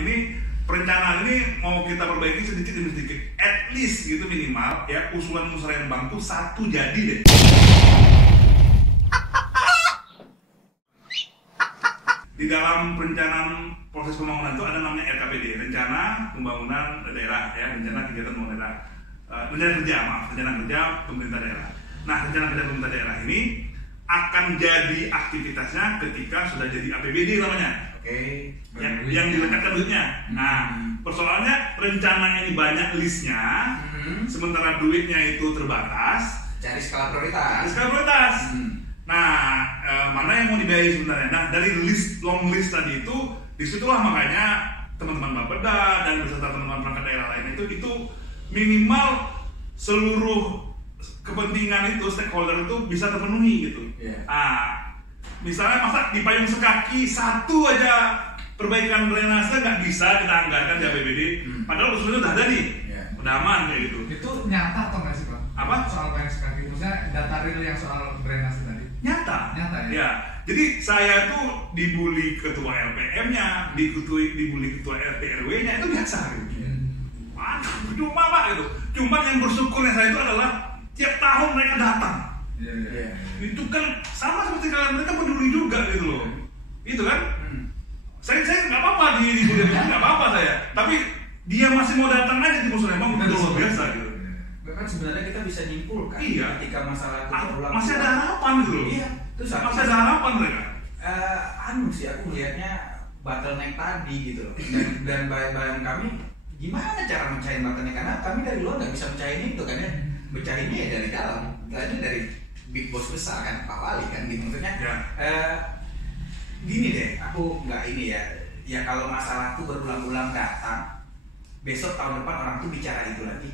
ini perencanaan ini mau kita perbaiki sedikit demi sedikit, at least gitu minimal ya, usulan musrembang tuh 1 jadi deh. Di dalam perencanaan proses pembangunan itu ada namanya RKPD, Rencana Pembangunan Daerah ya, Rencana Kegiatan Pembangunan Daerah, rencana kerja pemerintah daerah. Nah, rencana kerja pemerintah daerah ini akan jadi aktivitasnya ketika sudah jadi APBD namanya. Oke. Yang dilekatkan duitnya. Nah, persoalannya rencana ini banyak listnya, sementara duitnya itu terbatas. Cari skala prioritas. Nah, mana yang mau dibiayai sebenarnya? Nah, dari long list tadi itu, disitulah makanya teman-teman Bapeda dan beserta teman-teman perangkat daerah lain itu minimal seluruh kepentingan itu, stakeholder itu bisa terpenuhi gitu. Misalnya masa di Payung Sekaki 1 aja perbaikan drainase nggak bisa kita anggarkan di APBD, padahal usulnya udah ada nih, udah aman kayak gitu. Itu nyata atau nggak sih Pak? Apa? Soal Payung Sekaki, maksudnya data real yang soal drainase tadi? Nyata ya. Jadi saya tuh dibully ketua LPM-nya, dibully ketua RT RW-nya, itu biasa gitu. Cuma Pak gitu. Cuman yang bersyukurnya saya itu adalah tiap tahun mereka datang. Itu kan sama seperti kalian, mereka peduli juga gitu loh. Itu kan? Saya nggak apa-apa dibully, nggak apa-apa saya. Tapi dia masih mau datang aja di musrembang, udah luar biasa gitu. Bahkan sebenarnya kita bisa nyimpulkan ketika masalah itu berulang. Masih ada harapan gitu loh. Iya. Terus masih ada harapan mereka. Sih aku melihatnya bottleneck tadi gitu loh. Dan bayan kami gimana cara mencahin bottleneck, karena kami dari luar nggak bisa mencahin itu kan ya. Mencahinnya ya dari dalam. Tadi dari big boss besar kan, Pak Wali kan gitu maksudnya. Gini deh, aku nggak ini ya kalau masalah itu berulang-ulang datang, besok tahun depan orang tuh bicara itu lagi.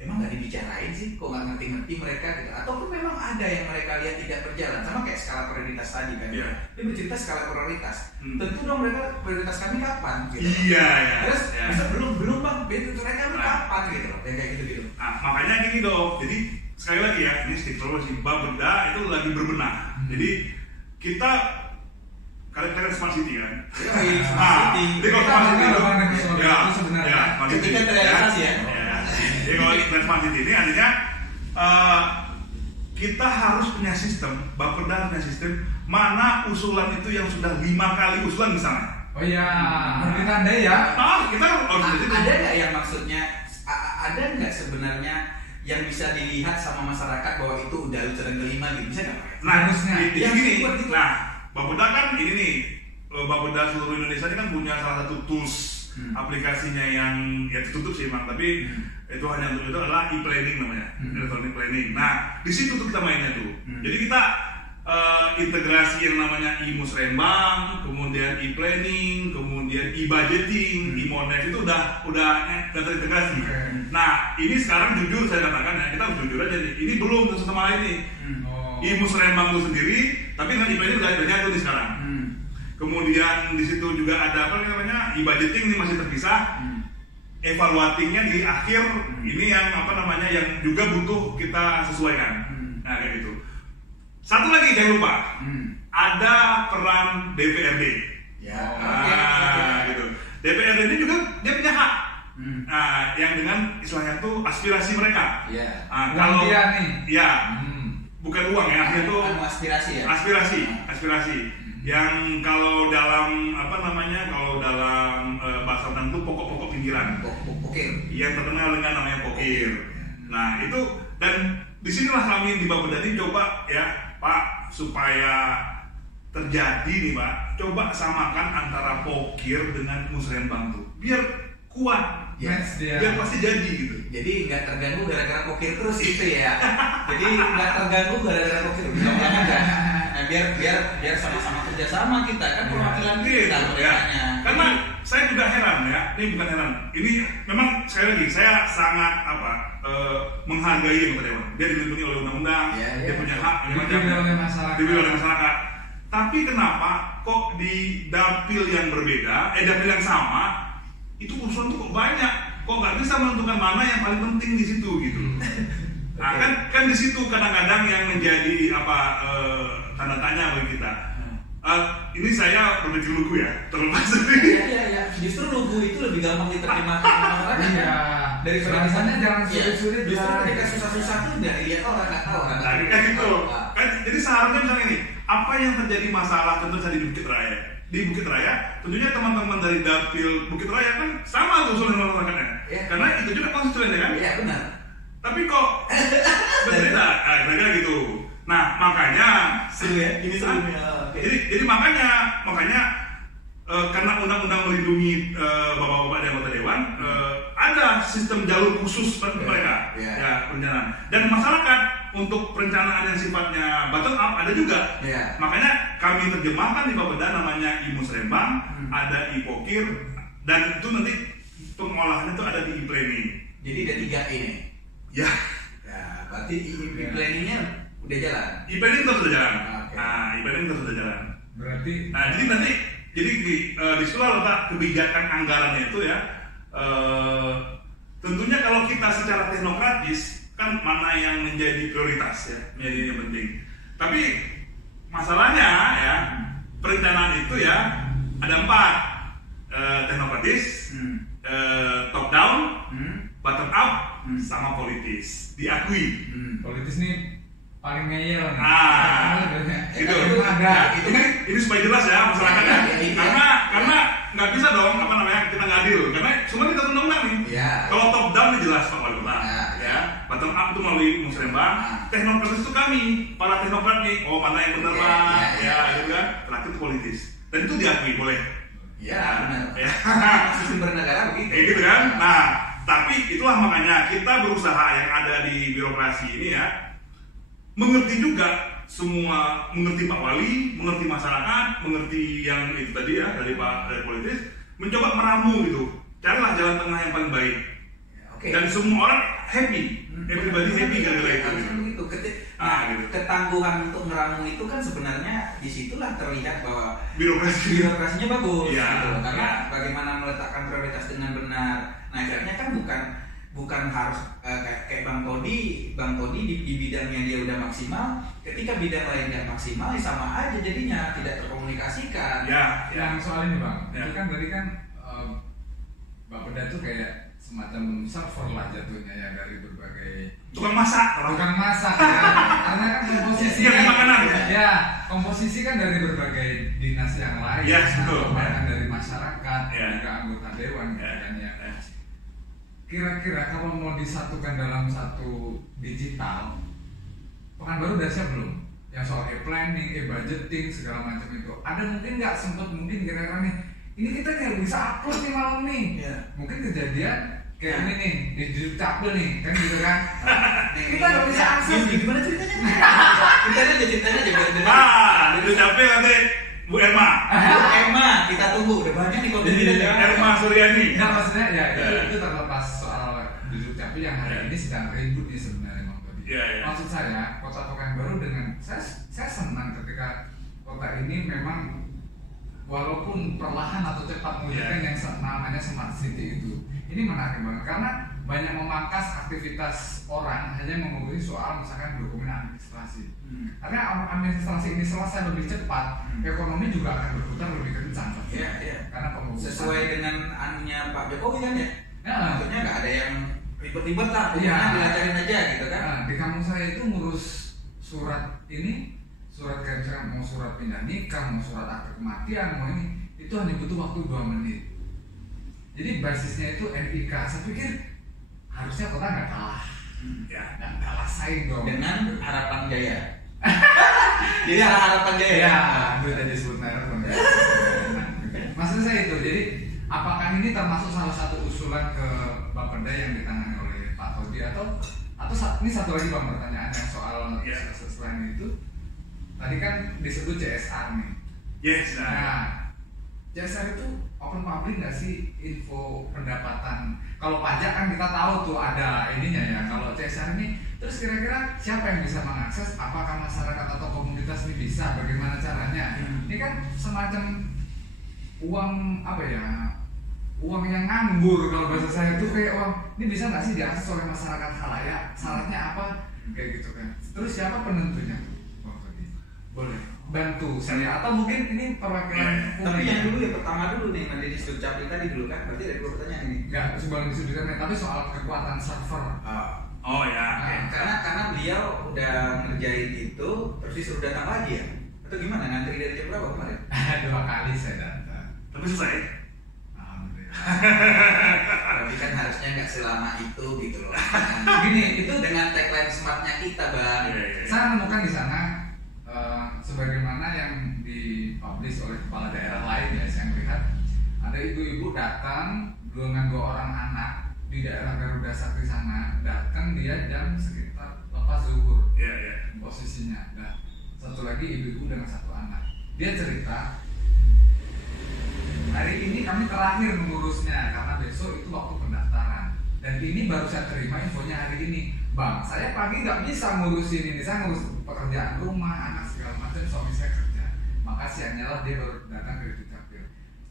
Emang nggak dibicarain sih, kok nggak ngerti-ngerti mereka gitu. Ataupun memang ada yang mereka lihat tidak berjalan, sama kayak skala prioritas tadi kan. Dia bercerita skala prioritas. Tentu dong mereka prioritas kami kapan gitu. Terus belum bang, mereka kapan gitu loh, kayak gitu. Nah, makanya gini dong, jadi sekali lagi ya, ini stakeholder si Bapeda itu lagi berbenah. Jadi kita kalian smart city kan? Jadi kalau smart city itu, ketika terrealisasi ya. Jadi kalau smart city ini artinya kita harus punya sistem, Bapeda punya sistem mana usulan itu yang sudah 5 kali usulan misalnya. Oh iya, bertandai ya. Kita harus ada nggak yang maksudnya, ada nggak sebenarnya yang bisa dilihat sama masyarakat bahwa itu udah usulan kelima gitu, bisa nggak? Nah, gini. Nah, Bapeda kan ini nih, Bapeda seluruh Indonesia ini kan punya salah satu tools aplikasinya yang ya tertutup sih Bang, tapi itu hanya untuk itu adalah e-planning namanya, electronic planning. Nah, di situ tuh kita mainnya tuh. Jadi kita integrasi yang namanya e-musrembang, kemudian e-planning, kemudian e-budgeting, e-monex itu udah terintegrasi. Nah, ini sekarang jujur saya katakan ya, kita harus jujur aja nih. Ini belum satu sama lain nih. E-musrembang itu sendiri, tapi dengan e-planning udah nyatu nih sekarang. Kemudian di situ juga ada apa namanya e-budgeting, ini masih terpisah. Evaluatingnya di akhir ini yang apa namanya yang juga butuh kita sesuaikan. Nah kayak gitu. Satu lagi jangan lupa, ada peran DPRD. Gitu. DPRD ini juga dia punya hak. Nah, yang dengan istilahnya tuh aspirasi mereka. Kalau bukan uang ya, itu aspirasi ya. Aspirasi. Yang kalau dalam kalau dalam bahasa tertentu pokok-pokok pinggiran. Pokir. Yang terkenal dengan namanya pokir. Nah, itu dan disinilah kami di Bapeda ini coba ya, Pak, supaya terjadi nih Pak, coba samakan antara pokir dengan musrembang tuh. Biar kuat. Biar pasti jadi gitu. Jadi nggak terganggu gara-gara pokir terus itu ya. Jadi nggak terganggu gara-gara pokir. Biar sama-sama kerjasama kita kan, perwakilan kita ya. Karena saya juga heran ya, ini bukan heran. Ini memang sekali lagi saya sangat menghargai yang tadi Bang. Dia dilindungi oleh undang-undang, dia punya hak, dipilih oleh masyarakat. Tapi kenapa kok di dapil yang berbeda, dapil yang sama, itu urusan tuh kok banyak, kok nggak bisa menentukan mana yang paling penting di situ gitu. Nah, kan di situ kadang-kadang yang menjadi tanda tanya bagi kita. Ini saya berpikir lugu ya, terlepas dari. Iya. Justru lugu lebih gampang diterjemahkan sama masyarakat. Iya. Daripada Bahasanya jangan Iya, sulit-sulit justru lah. ketika susah-susah tuh nggak dilihat orang nggak tahu orang. Nah, kayak gitu. Kan, jadi seharusnya misalnya ini, apa yang terjadi masalah tentu saja di Bukit Raya. Di Bukit Raya, tentunya teman-teman dari Dapil Bukit Raya kan sama tuh usulan masyarakatnya. Iya. Karena itu juga konstituen ya kan. Iya benar. Tapi kok berbeda, kira-kira gitu. Nah makanya, Seru ya, ini serunya. jadi makanya karena undang-undang melindungi bapak-bapak dan anggota dewan, ada sistem jalur khusus bagi mereka, ya perencanaan. Dan masyarakat untuk perencanaan yang sifatnya bottom up ada juga. Makanya kami terjemahkan di Bapeda namanya IMUS Rembang, ada IPOKIR, dan itu nanti pengolahannya itu ada di e-planning. Jadi ada 3 ini. Ya, berarti planningnya udah jalan. e-planning terus sudah jalan. Oke. Nah, e-planning terus sudah jalan. Berarti Nah, jadi nanti di situ letak kebijakan anggarannya itu ya. Tentunya kalau kita secara teknokratis kan mana yang menjadi prioritas ya, menjadi yang penting. Tapi masalahnya ya perencanaan itu ya ada 4, teknokratis, top down, bottom up, sama politis. Diakui. politis nih paling ngeyel nih. Gitu. Ada. Itu kan ini supaya jelas ya masyarakat ya. Karena nggak bisa dong kita nggak adil. Karena semua kita undang-undang nih. Kalau top down ini jelas Pak Wali Kota. Ya. Bottom up itu melalui musrembang. Teknokratis itu kami, para teknokrat nih. Oh mana yang benar Pak? Ya, gitu kan. Terakhir itu politis. Dan itu diakui boleh. Iya benar. Ya. Sistem bernegara begitu. Kayak gitu kan. Nah, tapi itulah makanya kita berusaha yang ada di birokrasi ini ya mengerti juga semua, mengerti Pak Wali, mengerti masyarakat, mengerti yang itu tadi ya dari politis, mencoba meramu gitu, carilah jalan tengah yang paling baik. Dan semua orang happy, everybody happy gara-gara itu. Begitu. Ketangguhan untuk meramu itu kan sebenarnya disitulah terlihat bahwa birokrasinya bagus. Gitu. Karena bagaimana meletakkan prioritas dengan benar. Nah akhirnya kan bukan harus kayak Bang Todi di bidangnya dia udah maksimal, ketika bidang lain nggak maksimal ya sama aja jadinya tidak terkomunikasikan. Yang soal ini Bang, itu kan tadi kan Bapeda tuh kayak semacam server lah jatuhnya ya dari berbagai tukang masak ya. Karena kan komposisi makanan ya komposisi kan dari berbagai dinas yang lain, bahkan dari masyarakat, juga anggota dewan kan ya. Kira-kira kalau mau disatukan dalam satu digital, Pekanbaru udah siap belum? Yang soal e-planning, e-budgeting, segala macam itu. Ada mungkin nggak sempat mungkin kira-kira nih, ini kita nggak bisa upload nih malam nih. Mungkin kejadian kayak ini nih, di Dukcapil nih, kan gitu kan? Kita nggak bisa akses. Gimana ceritanya? Ceritanya aja. Di Dukcapil nanti Bu Emma, kita tunggu. Udah banyak nih kopi. Emma Suryani. Nah maksudnya ya itu terlepas soal duduk capil yang hari ini sedang ribut nih sebenarnya Bang Todi. Maksud saya kota Pekanbaru dengan saya senang ketika kota ini memang walaupun perlahan atau cepat mewujudkan yang namanya smart city itu. Ini menarik banget karena banyak memangkas aktivitas orang hanya mengurusi soal misalkan dokumen administrasi. Karena administrasi ini selesai lebih cepat, ekonomi juga akan berputar lebih kencang. Karena sesuai dengan anunya Pak Jokowi kan ya. Maksudnya nggak ada yang ribet-ribet lah, dilancarin aja gitu kan. Di kampung saya itu ngurus surat ini, surat kayak misalkan mau surat pindah nikah, mau surat akte kematian, mau ini, itu hanya butuh waktu 2 menit. Jadi basisnya itu NIK. Saya pikir harusnya kota nggak kalah, nggak kalah saing dong. Dengan Harapan Jaya. Jadi Harapan Jaya. Itu tadi disebut merek dong. Maksud saya itu. Jadi apakah ini termasuk salah satu usulan ke Bapeda yang ditangani oleh Pak Todi atau ini satu lagi Bang pertanyaan yang soal selain itu tadi kan disebut CSR nih. Nah, CSR itu open public nggak sih info pendapatan? Kalau pajak kan kita tahu tuh ada ininya ya. Kalau CSR ini, terus kira-kira siapa yang bisa mengakses? Apakah masyarakat atau komunitas ini bisa? Bagaimana caranya? Ini kan semacam uang apa ya? Uang yang nganggur kalau bahasa saya itu kayak uang. Ini bisa nggak sih diakses oleh masyarakat halayak? Syaratnya apa? Kayak gitu kan. Terus siapa penentunya tuh? Boleh. bantu saya atau mungkin ini perwakilan Tapi yang dulu yang pertama dulu nih nanti di Dukcapil tadi dulu kan, berarti ada 2 pertanyaan ini. nggak sebelum disudutkan, tapi soal kekuatan server. Oh ya, oke. Karena beliau udah ngerjain itu terus disuruh datang lagi ya? Atau gimana? Ngantri dari jam berapa kemarin? 2 kali saya datang. Tapi selesai. Alhamdulillah. Tapi kan harusnya nggak selama itu gitu loh. Gini, itu Dengan tagline smartnya kita bang. saya menemukan di sana sebagaimana yang dipublish oleh kepala daerah lain ya, saya melihat ada ibu-ibu datang dengan 2 orang anak di daerah Garuda Sakti sana, datang dia jam sekitar lepas zuhur posisinya. Nah, satu lagi ibu-ibu dengan 1 anak, dia cerita hari ini kami terakhir mengurusnya karena besok itu waktu pendaftaran dan ini baru saya terima infonya hari ini. Bang, saya pagi nggak bisa ngurusin ini, saya ngurus pekerjaan rumah, anak segala macam, suami saya kerja. Maka siangnya lah dia baru datang ke Dukcapil.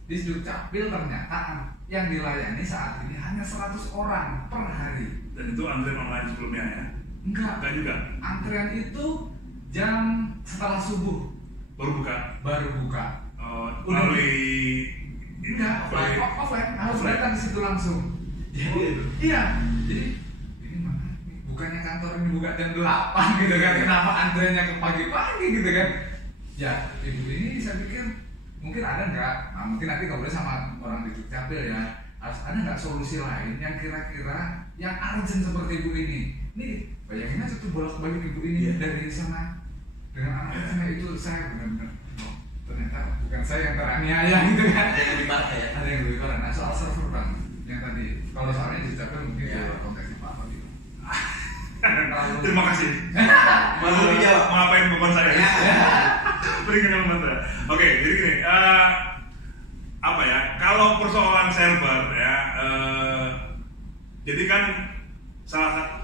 Di Dukcapil ternyata yang dilayani saat ini hanya 100 orang per hari. Dan itu antrian online sebelumnya ya? Enggak juga. Antrian itu jam setelah subuh Baru buka. Melalui enggak offline harus datang ke situ langsung. Jadi jadi ini mana? Bukannya kantor ini buka jam 8 gitu kan? Kenapa antriannya ke pagi-pagi gitu kan? Ya ibu ini saya pikir mungkin ada nggak? Nah, mungkin nanti ngobrol sama orang di Dukcapil ya. Harus ada nggak solusi lain yang kira-kira yang urgent seperti ibu ini? Nih bayangin aja tuh bolak-balik ibu ini dari sana dengan anak-anaknya itu saya benar-benar ternyata bukan saya yang teraniaya gitu kan. Ada yang lebih parah ya? Ada yang lebih parah. Nah soal server bang, yang tadi kalau soalnya Dukcapil mungkin di luar konteksnya Pak Todi. Terima kasih. Mau dijawab? Mengapain beban saya? Berikan yang mantra. Oke, jadi gini. Apa ya? Kalau persoalan server ya, jadi kan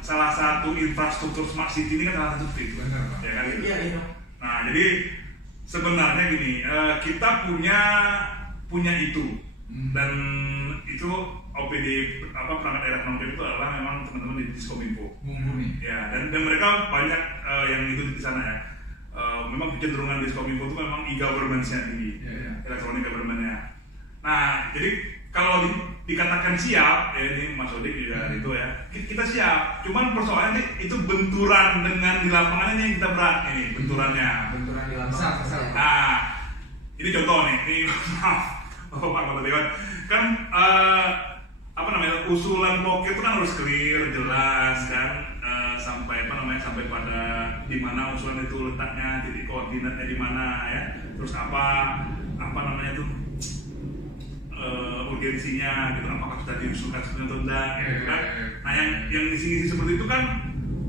salah satu infrastruktur smart city ini kan salah satu itu. Benar Pak. Ya kan? Iya. Nah, jadi sebenarnya gini, kita punya itu dan itu OPD perangkat daerah penanggung itu adalah memang teman-teman di Diskominfo. Mumpuni. Ya, dan mereka banyak yang itu di sana ya. Memang kecenderungan Diskominfo itu memang e-governance-nya tinggi, elektronik government-nya. Nah, jadi kalau dikatakan siap, ya ini Mas Odik juga itu ya, kita siap. Cuman persoalannya itu benturan dengan di lapangan ini yang kita berat ini benturannya. Benturan di lapangan. Nah, ini contoh nih, ini maaf, Pak Dewan, kan usulan pokok itu kan harus clear, jelas kan, sampai sampai pada di mana usulan itu letaknya, titik koordinatnya di mana ya, terus urgensinya gitu, apakah sudah diusulkan atau enggak gitu kan. Nah yang isi seperti itu kan,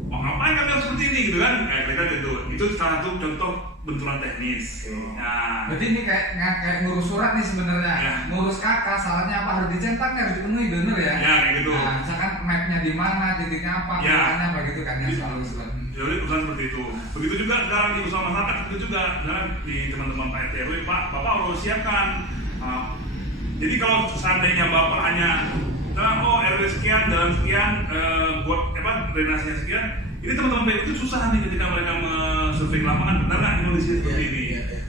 ngapain kami harus seperti ini gitu kan, kita gitu. Itu salah satu contoh benturan teknis. Nah, berarti ini kayak ngurus surat nih sebenarnya. Ngurus kakak, salahnya apa, harus dicetak, harus dipenuhi, bener ya? Ya kayak gitu. Nah, misalkan mapnya di mana, titiknya apa, titiknya apa gitu kan yang soal usulan. Jadi urusan seperti itu. Begitu juga sekarang di usaha masyarakat itu juga, misalkan di teman-teman Pak RT RW, Pak, Bapak harus siapkan. Jadi kalau seandainya Bapak hanya RW sekian, jalan sekian, buat drainasenya sekian, ini teman-teman baik itu susah nih ketika mereka survei lapangan, benar nggak kondisi seperti ini.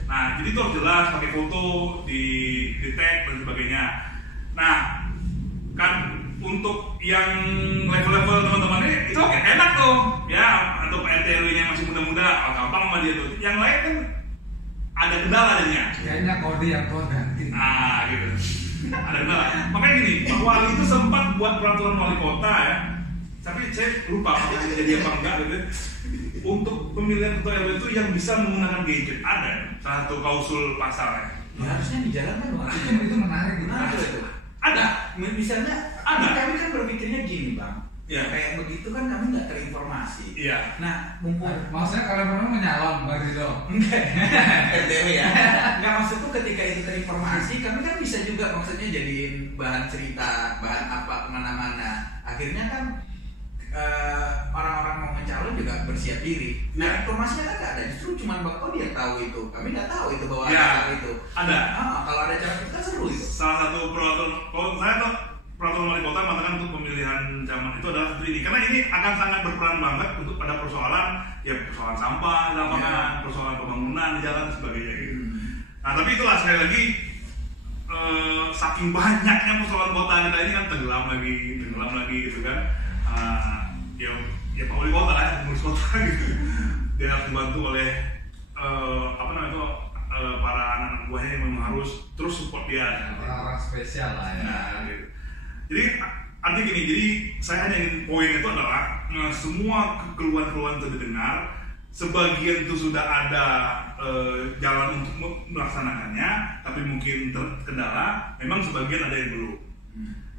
Nah, jadi itu harus jelas, pakai foto, di tag dan sebagainya. Nah, kan untuk yang level-level teman-teman ini itu enak tuh, ya, atau Pak RT RW-nya masih muda-muda, gampang sama dia tuh. Yang lain kan ada kendala jadinya. Kayaknya kode yang tua ganti. Nah, gitu. Ada kendala. Makanya gini, Pak Wali itu sempat buat peraturan wali kota ya. Tapi saya lupa apakah jadi apa enggak gitu. Untuk pemilihan ketua RW itu yang bisa menggunakan gadget ada salah satu klausul pasalnya. Ya harusnya dijalankan dong. Itu menarik gitu. Ada. Misalnya, ada. Kami kan berpikirnya gini bang. Ya. Kayak begitu kan kami nggak terinformasi. Iya. Nah, mumpung maksudnya kalau memang menyalon Bang Ridho. Enggak. RTW ya. Enggak, maksudku ketika itu terinformasi, kami kan bisa juga maksudnya jadiin bahan cerita, bahan apa kemana-mana. Akhirnya kan orang-orang mau mencalon juga bersiap diri. Nah, informasinya kan nggak ada. Justru cuma Bang Todi yang tahu itu. Kami nggak tahu itu bahwa ada cara itu. Ada. Kalau ada cara itu kan seru itu. Salah satu peraturan, kalau saya tuh peraturan wali kota mengatakan untuk pemilihan ancaman itu adalah satu ini, karena ini akan sangat berperan banget untuk pada persoalan sampah di lapangan, persoalan pembangunan di jalan dan sebagainya gitu. Nah tapi itulah sekali lagi saking banyaknya persoalan kota kita ini kan tenggelam lagi gitu kan. Ya Pak Wali Kota ya, pengurus kota gitu. Dia harus dibantu oleh para anak-anak buahnya yang memang harus terus support dia. Orang-orang spesial lah ya. Nah, gitu. Jadi arti gini, jadi saya hanya ingin poin itu adalah semua keluhan-keluhan itu didengar, sebagian itu sudah ada jalan untuk melaksanakannya, tapi mungkin terkendala, memang sebagian ada yang belum.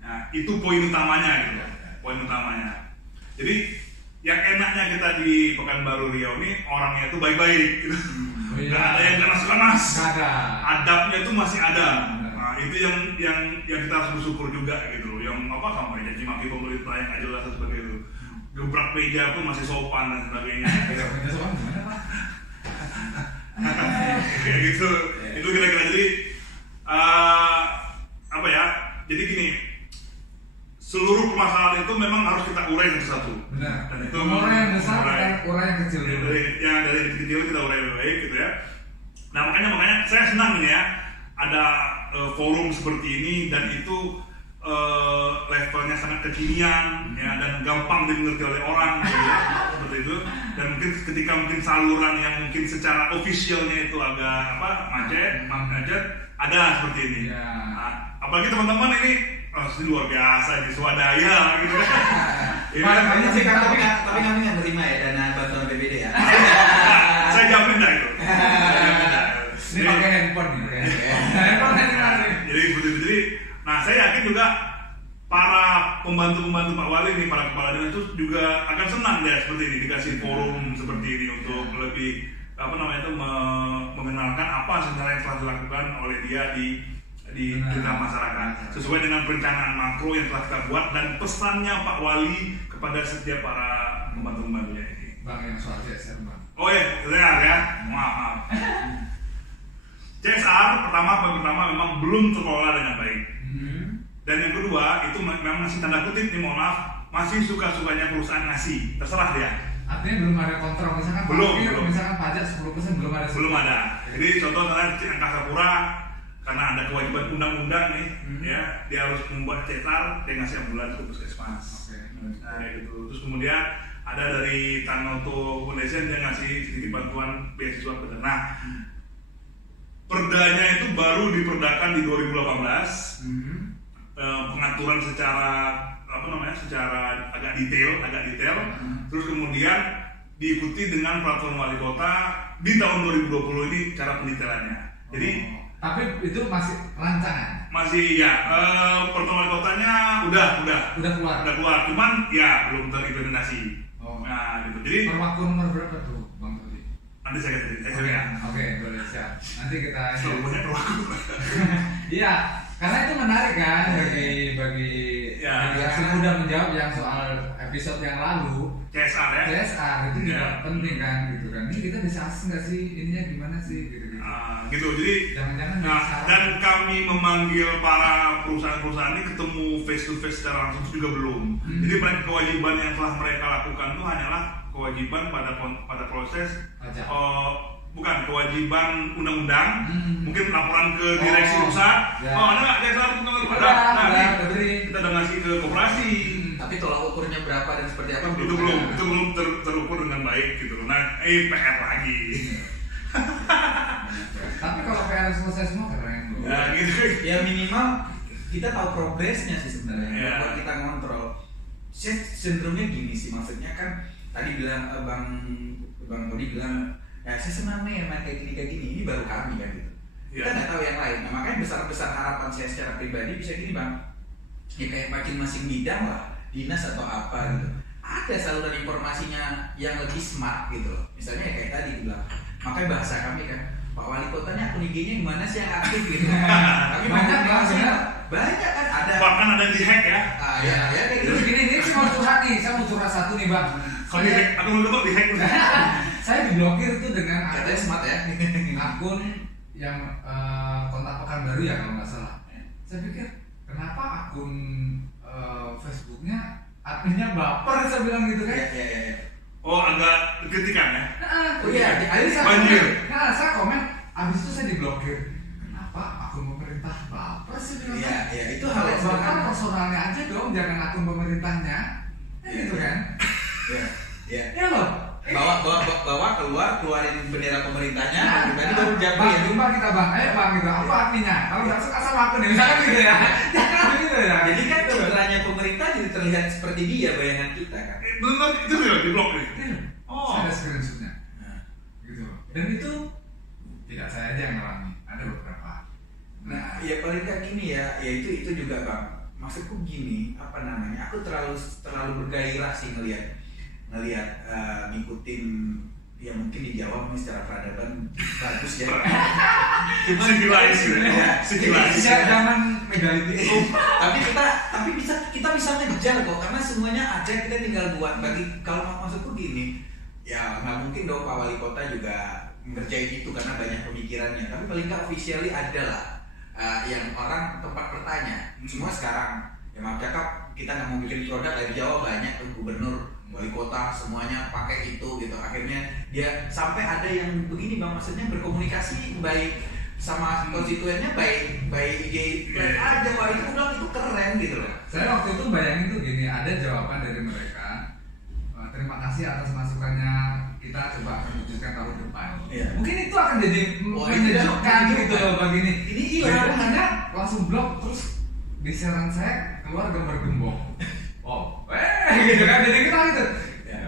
Nah, itu poin utamanya gitu, poin utamanya. Jadi yang enaknya kita di Pekanbaru Riau ini orangnya itu baik-baik gitu. Nggak ada yang keras-keras, adabnya itu masih ada. Nah itu yang kita harus bersyukur juga gitu. Yang sampai caci maki pemerintah yang nggak jelas dan sebagainya itu, gebrak meja pun masih sopan dan sebagainya. Kayak gitu. Itu kira-kira jadi jadi gini. Seluruh permasalahan itu memang harus kita urai satu-satu. Benar. Dan itu urai yang besar dan urai yang kecil. Dari kecil kita urai lebih baik gitu ya. Nah makanya saya senang nih ya ada forum seperti ini, dan itu levelnya sangat kekinian ya, dan gampang dimengerti oleh orang gitu ya, seperti itu. Dan mungkin ketika saluran yang mungkin secara officialnya itu agak macet, ada seperti ini. Ya. Nah, apalagi teman-teman ini luar biasa di swadaya gitu kan. Tapi kami nggak terima ya dana bantuan BPD ya. Saya jamin dah itu. Ini pakai handphone gitu ya. Handphone Jadi seperti itu. Jadi, nah saya yakin juga para pembantu-pembantu Pak Wali nih, para kepala dinas itu juga akan senang ya seperti ini, dikasih forum seperti ini untuk lebih mengenalkan apa sebenarnya yang telah dilakukan oleh dia di tengah masyarakat sesuai dengan perencanaan makro yang telah kita buat dan pesannya Pak Wali kepada setiap para pembantu-pembantunya ini. Bang, yang soal CSR Bang. Oh ya, maaf. CSR pertama memang belum terkelola dengan baik. Dan yang kedua itu memang masih tanda kutip nih, mohon maaf, masih suka-sukanya perusahaan ngasih, terserah dia. Artinya belum ada kontrol, misalkan misalkan pajak 10% belum ada. Belum ada. Jadi contoh Angkasa Pura, karena ada kewajiban undang-undang nih, ya dia harus membuat CSR, dia ngasih ambulans ke puskesmas. Nah gitu. Terus kemudian ada dari Tanoto Foundation, dia ngasih sedikit bantuan beasiswa ke sana. Perdanya itu baru diperdakan di 2018. Pengaturan secara agak detail. Terus kemudian diikuti dengan peraturan wali kota di tahun 2020 ini cara pendetailannya. Jadi tapi itu masih rancangan. Masih ya, pertemuan wali kotanya udah keluar, cuman ya belum terimplementasi. Nah gitu. Jadi perwakilan nomor berapa tuh Bang Todi? Nanti saya ya. Oke, boleh siap. Nanti kita banyak perwakilan. Iya, karena itu menarik kan bagi yang sudah menjawab yang soal episode yang lalu. CSR itu juga penting kan gitu kan. Ini kita bisa akses nggak sih, ininya gimana sih gitu. Gitu. Jadi jangan-jangan dan kami memanggil para perusahaan-perusahaan ini ketemu face to face secara langsung juga belum. Jadi kewajiban yang telah mereka lakukan itu hanyalah kewajiban pada proses bukan kewajiban undang-undang, mungkin laporan ke direksi pusat. Ada nggak CSR? Kita udah ngasih ke koperasi. Tapi tolak ukurnya berapa dan seperti apa itu belum terukur dengan baik gitu. Nah, PR lagi. Tapi kalau PR selesai semua keren loh. Ya gitu. Ya minimal kita tahu progresnya sih sebenarnya. Kalau kita ngontrol, cenderungnya gini sih, maksudnya kan tadi bilang Bang Todi bilang ya saya senang nih main kayak gini, ini baru kami kan gitu. Kita nggak tahu yang lain. Nah, makanya besar harapan saya secara pribadi bisa gini Bang, ya kayak masing-masing bidang lah, dinas atau apa gitu, ada saluran informasinya yang lebih smart gitu loh. Misalnya ya kayak tadi bilang, makanya bahasa kami kan, Pak Wali Kotanya akun IG-nya gimana sih yang aktif gitu. Kami banyak kan ada. Bahkan ada yang di-hack ya. Ya kayak gitu. Terus ini saya mau curhat nih, saya mau curhat satu nih Bang. Kalau di-hack, aku nggak di-hack. Saya diblokir itu dengan katanya smart ya. Akun yang kontak Pekanbaru ya kalau nggak salah. Saya pikir kenapa akun Facebooknya artinya baper saya bilang gitu kan. Iya. Oh, agak kritikan ya? Oh iya, akhirnya saya banjir. komen, saya komen, abis itu saya diblokir. Kenapa akun pemerintah baper sih bilang? Iya, itu hal yang Bahkan sebenarnya. personalnya aja dong, jangan akun pemerintahnya. Gitu kan? Iya. Ya loh. keluarin bendera pemerintahnya, Nah, berarti baru jago bang, ya. jumpa kita bang, ayo bang gitu, apa artinya? Kalau nggak suka sama akun ya, misalkan gitu ya. Jangan gitu ya. Jadi kan citranya pemerintah jadi terlihat seperti dia bayangan kita kan. Bener itu dia di blok nih. Oh. Saya ada screenshotnya. Gitu. Dan itu tidak saya aja yang ngalami, ada beberapa. Nah, ya paling nggak gini ya itu juga bang. Maksudku gini, apa namanya? Aku terlalu bergairah sih ngelihat ngikutin ya mungkin di Jawa secara peradaban bagus ya. Civilized. Zaman megalith itu. tapi kita bisa ngejar kok karena semuanya ada, kita tinggal buat. Kalau maksudku gini, ya nggak mungkin dong Pak Wali Kota juga ngerjain itu karena banyak pemikirannya. Tapi paling nggak officially ada lah yang orang tempat bertanya. Semua sekarang ya maaf cakap kita nggak mau bikin produk dari Jawa, banyak tuh gubernur, wali kota semuanya pakai itu gitu. Akhirnya dia sampai ada yang begini bang, maksudnya berkomunikasi baik sama konstituennya baik IG aja. Wah itu bilang itu keren gitu loh. Saya waktu itu bayangin tuh gini, ada jawaban dari mereka. Terima kasih atas masukannya, kita coba akan wujudkan tahun depan. Iya. Mungkin itu akan jadi menunjukkan gitu loh bagi ini. Ini hilang hanya langsung blok, terus di sharean saya keluar gambar gembok. Oh, gitu kan, jadi kita gitu. Ya.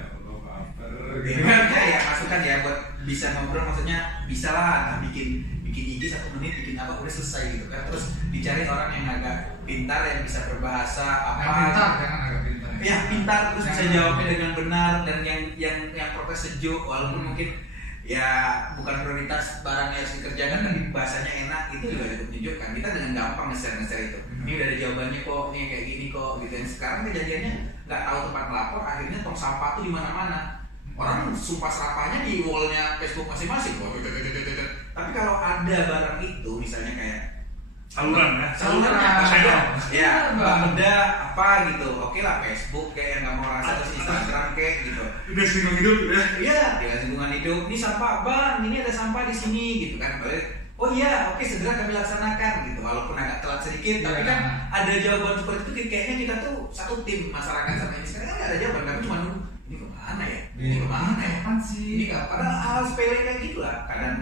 Gitu kan. Ya masukan ya buat bisa ngobrol, maksudnya bisa lah bikin IG 1 menit, bikin apa udah selesai gitu kan. Terus dicari orang yang agak pintar yang bisa berbahasa apa. Yang pintar, jangan agak pintar. Ya pintar terus bisa jawabnya dengan benar dan yang protes sejuk walaupun mungkin ya bukan prioritas barangnya harus dikerjakan tapi bahasanya enak, itu juga cukup menunjukkan kita dengan gampang nge-share itu. Ini udah ada jawabannya kok, ini kayak gini kok gitu. Dan sekarang kejadiannya nggak tahu tempat melapor, akhirnya tong sampah tuh di mana-mana. Orang sumpah serapahnya di wallnya Facebook masing-masing kok. Tapi kalau ada barang itu misalnya kayak salurannya ya benda apa gitu, oke lah Facebook kayak yang nggak mau rasa, terus Instagram kayak gitu. Udah lingkungan hidup ya? Iya, dengan lingkungan hidup. Ini sampah bang, ini ada sampah di sini gitu kan. Oh iya, oke segera kami laksanakan gitu. Walaupun agak telat sedikit, tapi kan ada jawaban seperti itu. Kayaknya kita tuh satu tim masyarakat sama ini. Sekarang kan ada jawaban, tapi cuma nunggu ini kemana ya? Ini kemana ya? Kapan sih? Ini kapan? Hal sepele kayak gitu lah. Kadang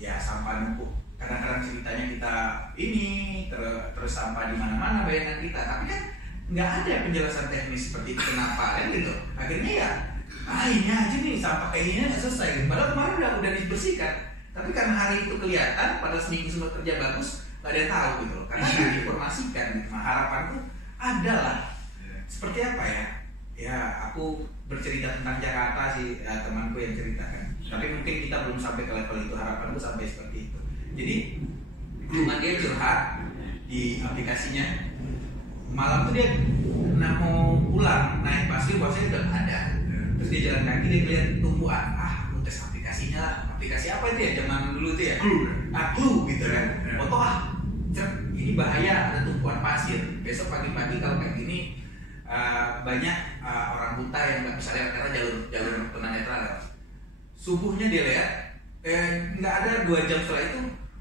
ya sampah numpuk. Kadang-kadang ceritanya kita ini terus sampah di mana-mana bayangan kita, tapi kan nggak ada penjelasan teknis seperti itu kenapa kan gitu. Akhirnya ya ini aja nih sampah kayak gini nggak selesai. Padahal kemarin udah dibersihkan, tapi karena hari itu kelihatan pada seminggu sempat kerja bagus nggak ada yang tahu gitu loh, karena nggak diinformasikan gitu. Nah harapanku adalah seperti apa ya? Ya aku bercerita tentang Jakarta sih, temanku yang ceritakan. Tapi mungkin kita belum sampai ke level itu. Harapanku sampai seperti itu. Jadi cuma dia curhat di aplikasinya, malam tuh dia mau pulang naik pasir, bosnya udah nggak ada. Terus dia jalan kaki, dia lihat tumpuan, mau tes aplikasinya, aplikasi apa itu ya zaman dulu tuh ya, Clue gitu kan. Foto ini bahaya, ada tumpuan pasir. Besok pagi-pagi kalau kayak gini banyak orang buta yang nggak bisa lewat karena jalur tunanetra. Subuhnya dia lihat, nggak ada 2 jam setelah itu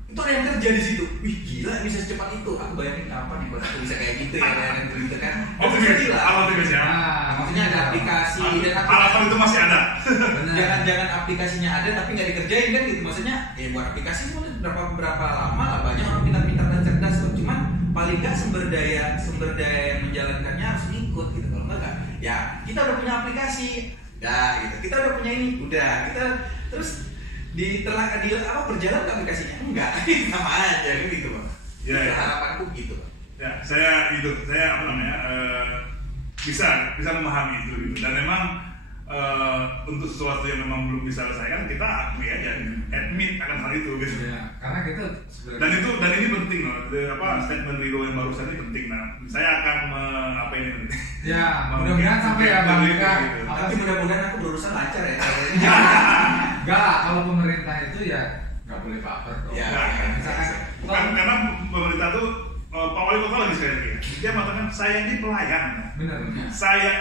ada yang kerja di situ. Wih gila bisa secepat itu. Aku bayangin kapan nih kalau aku bisa kayak gitu ya, bayangan gitu kan. Gila. Ya. Maksudnya ada aplikasi dan harapan itu masih ada. Jangan aplikasinya ada tapi nggak dikerjain kan gitu. Maksudnya ya buat aplikasi berapa lama lah, banyak orang pintar-pintar dan cerdas kok. Cuman paling nggak sumber daya yang menjalankannya harus ngikut gitu. Kalau nggak ya kita udah punya aplikasi, gitu. Kita udah punya ini, udah kita terus berjalan ke aplikasinya enggak sama aja gitu bang. Ya. Harapanku gitu bang. Ya saya bisa memahami itu gitu. Dan memang untuk sesuatu yang memang belum bisa selesaikan kita akui aja, admit akan hal itu gitu. Ya, karena kita dan ini penting loh. Statement Ridho yang barusan ini penting. Nah saya akan apa ini penting. Ya mudah-mudahan sampai ya bang. Gitu. Tapi mudah-mudahan aku berurusan lancar ya. Enggak, kalau pemerintah itu ya nggak boleh baper kok. Ya, misalkan karena pemerintah tuh Pak Wali Kota lagi sekali lagi. Dia mengatakan saya ini pelayan. Benar. Saya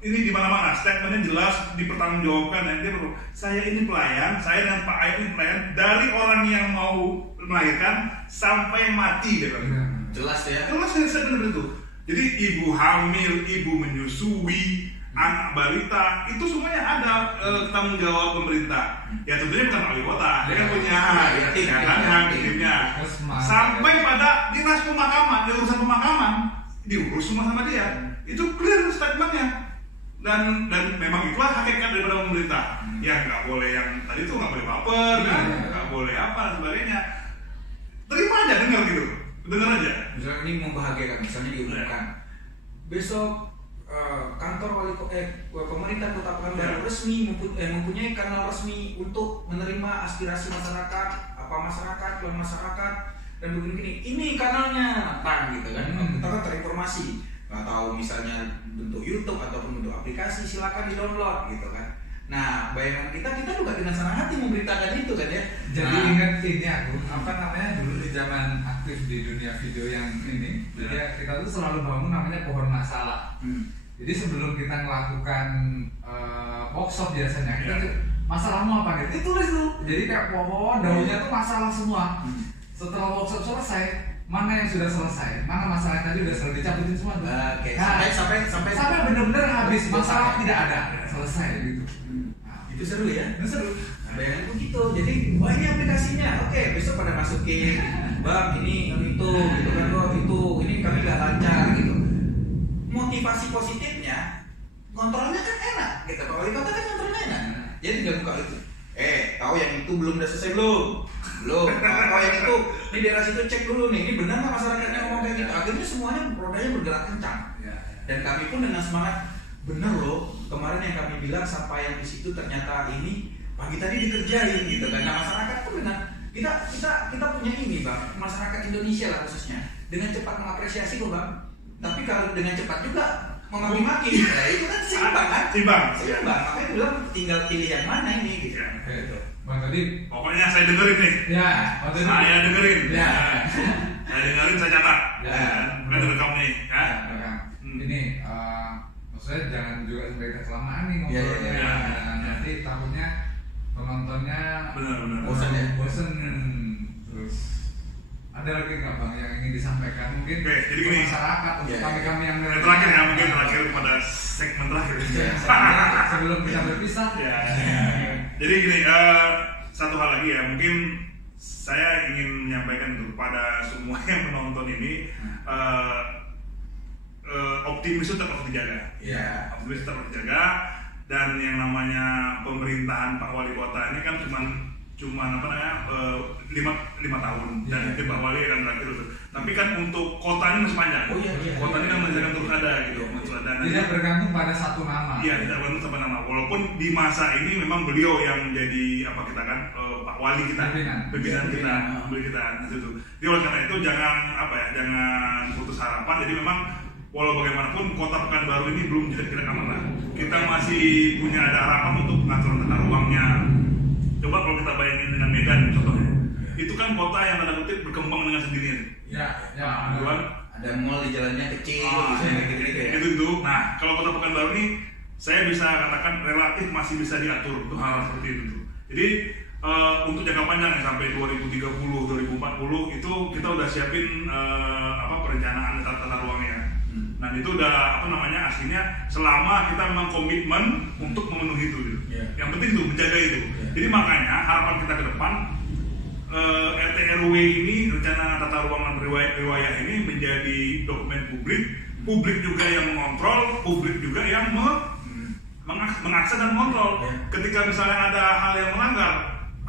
ini di mana-mana statementnya jelas dipertanggungjawabkan dan dia saya ini pelayan, saya dan Pak Ayat ini pelayan dari orang yang mau melahirkan sampai mati dia bilang. Jelas ya. Jelas saya benar itu. Jadi ibu hamil, ibu menyusui, anak balita itu semuanya ada tanggung jawab pemerintah. Ya tentunya bukan wali kota, dia kan punya timnya. Sampai pada dinas pemakaman, di urusan pemakaman diurus semua sama dia. Itu clear statementnya. Dan memang itulah hakikat daripada pemerintah. Ya nggak boleh yang tadi itu nggak boleh baper, kan? Nggak boleh apa dan sebagainya. Terima aja, dengar gitu, dengar aja. Misalnya ini membahagiakan, misalnya diumumkan besok kantor pemerintah Kota Pekanbaru resmi mempunyai kanal resmi untuk menerima aspirasi masyarakat, keluhan masyarakat dan begini-begini. Ini kanalnya, gitu kan? Kita kan terinformasi. Nggak tahu misalnya bentuk YouTube ataupun bentuk aplikasi, silakan di-download gitu kan. Nah, bayangan kita juga dengan senang hati memberitakan itu kan ya. Jadi ingat ini aku, dulu di zaman aktif di dunia video yang ini, jadi kita tuh selalu bangun namanya pohon masalah. Jadi sebelum kita melakukan workshop biasanya, kita tuh masalahmu apa gitu, tulis dulu. Jadi kayak pohon, daunnya tuh masalah semua. Setelah workshop selesai, mana yang sudah selesai, mana masalah yang tadi udah selesai dicabutin semua. Sampai benar-benar habis, masalah tidak ada, selesai gitu. Itu seru ya? Itu seru. Nah, bayanganku gitu. Jadi, wah ini aplikasinya. Oke, besok pada masukin, bang ini itu, gitu kan, itu, ini kami nggak lancar gitu. Motivasi positifnya, kontrolnya kan enak, gitu. Kalau di kota kan kontrolnya enak. Jadi tinggal buka itu. Tahu yang itu belum udah selesai belum? Belum. Tahu yang itu, ini daerah situ cek dulu nih. Ini benar nggak masyarakatnya ngomong kayak gitu? Akhirnya semuanya rodanya bergerak kencang. Dan kami pun dengan semangat. Bener loh, kemarin yang kami bilang sampah yang di situ ternyata ini pagi tadi dikerjain gitu kan. Nah, masyarakat pun dengan kita punya ini bang, masyarakat Indonesia lah khususnya dengan cepat mengapresiasi kok bang. Tapi kalau dengan cepat juga memaki-maki, nah, itu kan seimbang kan? Seimbang. Makanya bilang tinggal pilih yang mana ini gitu. Bang tadi, pokoknya saya dengerin nih. Saya dengerin. Saya dengerin, saya catat. Bukan direkam nih. Ini maksudnya jangan juga sampai kelamaan nih ngobrolnya. Nanti takutnya penontonnya bosan. Terus ada lagi nggak bang yang ingin disampaikan mungkin jadi gini, masyarakat untuk kami yang terakhir ya, mungkin terakhir pada segmen terakhir sebelum kita berpisah. Jadi gini, satu hal lagi ya, mungkin saya ingin menyampaikan kepada semua yang menonton ini, optimis tetap harus dijaga. Optimis tetap harus dijaga. Dan yang namanya pemerintahan Pak Wali Kota ini kan cuman 5 tahun dan itu Pak Wali akan berakhir itu. Tapi kan untuk kotanya masih panjang. Kotanya kan masih akan terus ada gitu. Tidak bergantung pada satu nama. Iya, tidak bergantung pada nama. Walaupun di masa ini memang beliau yang menjadi Pak Wali kita, pimpinan kita itu. Jadi oleh karena itu jangan putus harapan. Jadi memang walau bagaimanapun kota Pekanbaru ini belum jelek-jelek amat lah. Kita masih punya ada harapan untuk pengaturan tata ruangnya. Coba kalau kita bayangin dengan Medan contohnya, itu kan kota yang tanda kutip berkembang dengan sendirinya. Ada mall di jalannya kecil, gitu. Nah, kalau kota Pekanbaru ini saya bisa katakan relatif masih bisa diatur untuk hal seperti itu. Jadi untuk jangka panjang sampai 2030, 2040 itu kita udah siapin perencanaan tata ruangnya. Nah itu udah aslinya selama kita memang komitmen untuk memenuhi itu. Yang penting itu menjaga itu. Jadi makanya harapan kita ke depan RT RW ini, rencana tata ruang riwayah ini menjadi dokumen publik juga yang mengontrol, publik juga yang mengakses dan mengontrol. Ketika misalnya ada hal yang melanggar,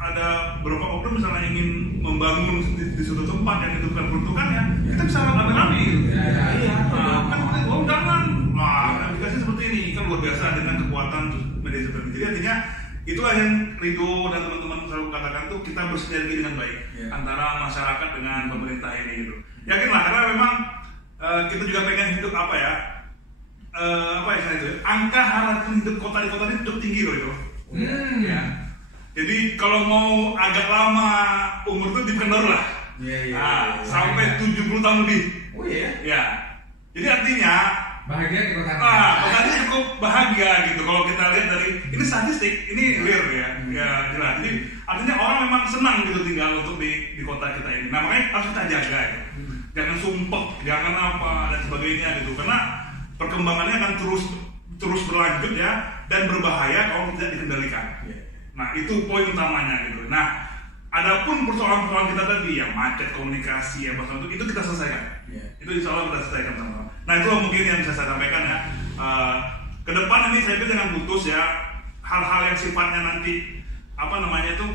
ada beberapa oknum misalnya ingin membangun di suatu tempat yang itu bukan peruntukannya, kita bisa rame-rame gitu. Jangan. Aplikasi seperti ini kan luar biasa dengan kekuatan media sosial. Jadi artinya itulah yang Rido dan teman-teman selalu katakan tuh, kita bersinergi dengan baik antara masyarakat dengan pemerintah ini gitu. Yakinlah, karena memang kita juga pengen hidup angka harapan hidup kota di kota ini cukup tinggi loh itu. Jadi kalau mau agak lama umur tuh di Pekanbaru lah. Sampai 70 tahun lebih. Oh iya. Ya. Jadi artinya Bahagia di kota. kotanya cukup bahagia gitu. Kalau kita lihat dari ini statistik, ini real ya. Ya jelas. Jadi artinya orang memang senang gitu tinggal untuk di kota kita ini. Nah makanya harus kita jaga ya. Jangan sumpek, jangan apa dan sebagainya gitu. Karena perkembangannya akan terus berlanjut ya dan berbahaya kalau tidak dikendalikan. Nah itu poin utamanya gitu. Nah adapun persoalan-persoalan kita tadi yang macet komunikasi ya masalah itu kita selesaikan. Itu insya Allah kita selesaikan sama. Nah itu mungkin yang bisa saya sampaikan ya. Ke depan ini saya pikir jangan putus ya hal-hal yang sifatnya nanti apa namanya itu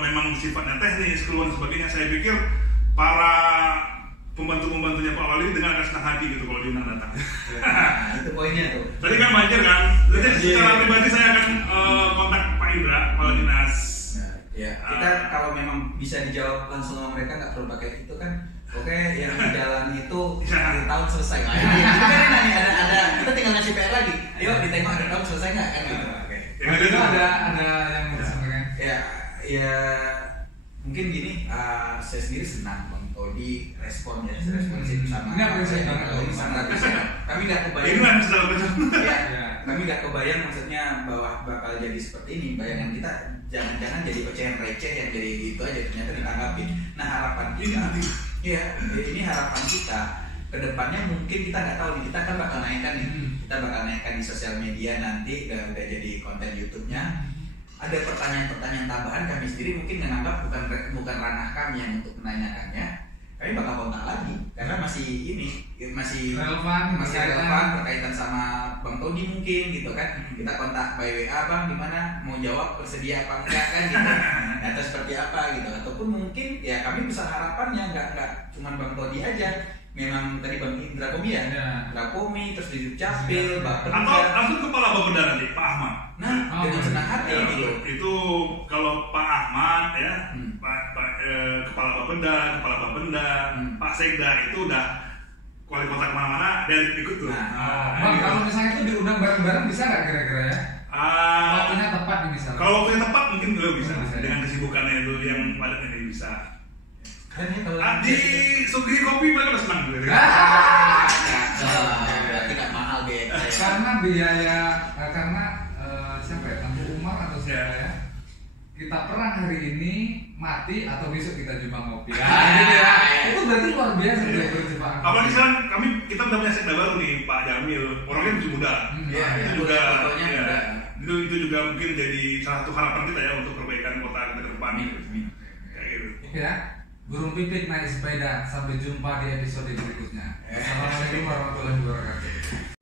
memang sifatnya teknis keluar dan sebagainya. Saya pikir para pembantu-pembantunya Pak Wali dengan agak senang hati gitu kalau diundang datang. Itu poinnya tuh. Tadi kan banjir kan, jadi secara pribadi saya akan kontak Pak Indra, Kepala Dinas. Ya, kita kalau memang bisa dijawab langsung sama mereka nggak perlu pakai itu kan. Oke, yang di jalan itu akhir tahun selesai. Nah, kita kan nanya ada kita tinggal ngasih PR lagi. Ayo ditengok akhir tahun selesai nggak kan gitu. Oke. Itu ada yang mau disampaikan. Ya mungkin gini, saya sendiri senang Bang Todi responnya, responsif sama. Ini apa yang saya ini sangat kami nggak kebayang. Ini kan sudah betul. Kami nggak kebayang maksudnya bahwa bakal jadi seperti ini. Bayangan kita jangan-jangan jadi ocehan receh yang jadi itu aja ternyata ditanggapin. Nah harapan kita, ini harapan kita kedepannya mungkin kita nggak tahu nih, kita kan bakal naikkan nih, kita bakal naikkan di sosial media nanti udah jadi konten YouTube-nya. Ada pertanyaan-pertanyaan tambahan kami sendiri mungkin menganggap bukan ranah kami yang untuk menanyakannya. Kami bakal kontak lagi karena masih relevan berkaitan sama Bang Todi mungkin gitu kan. Kita kontak by WA, Bang gimana mau jawab bersedia apa enggak kan gitu. Atau seperti apa gitu. Ataupun mungkin ya kami besar harapannya enggak cuma Bang Todi aja. Memang tadi Bang Indra Komi ya. Indra Komi terus di Capil, Bapak atau langsung kepala Bapeda nanti Pak Ahmad. Nah, dengan senang hati gitu. Itu kalau Pak Ahmad ya, kepala Bapeda, Pak Sekda itu udah wali kota kemana-mana dari ikut tuh. Bang, kalau misalnya itu diundang bareng-bareng bisa nggak kira-kira ya? Waktunya tepat nih misalnya. Kalau waktunya tepat mungkin belum bisa. Dengan kesibukannya itu yang padat ini bisa. Di Sugih Kopi mereka udah senang gitu. Berarti nggak mahal deh. Karena biaya siapa ya? Tangguh Umar atau siapa ya? Kita perang hari ini mati atau besok kita jumpa ngopi. Gitu ya. Itu berarti luar biasa dia berjumpa. Apalagi sekarang kita udah punya sekda baru nih Pak Jamil. Orangnya masih muda. Itu juga itu juga mungkin jadi salah satu harapan kita ya untuk perbaikan kota kita ke depan. Kayak gitu. Ya. Burung pipit naik sepeda. Sampai jumpa di episode berikutnya. Assalamualaikum warahmatullahi wabarakatuh.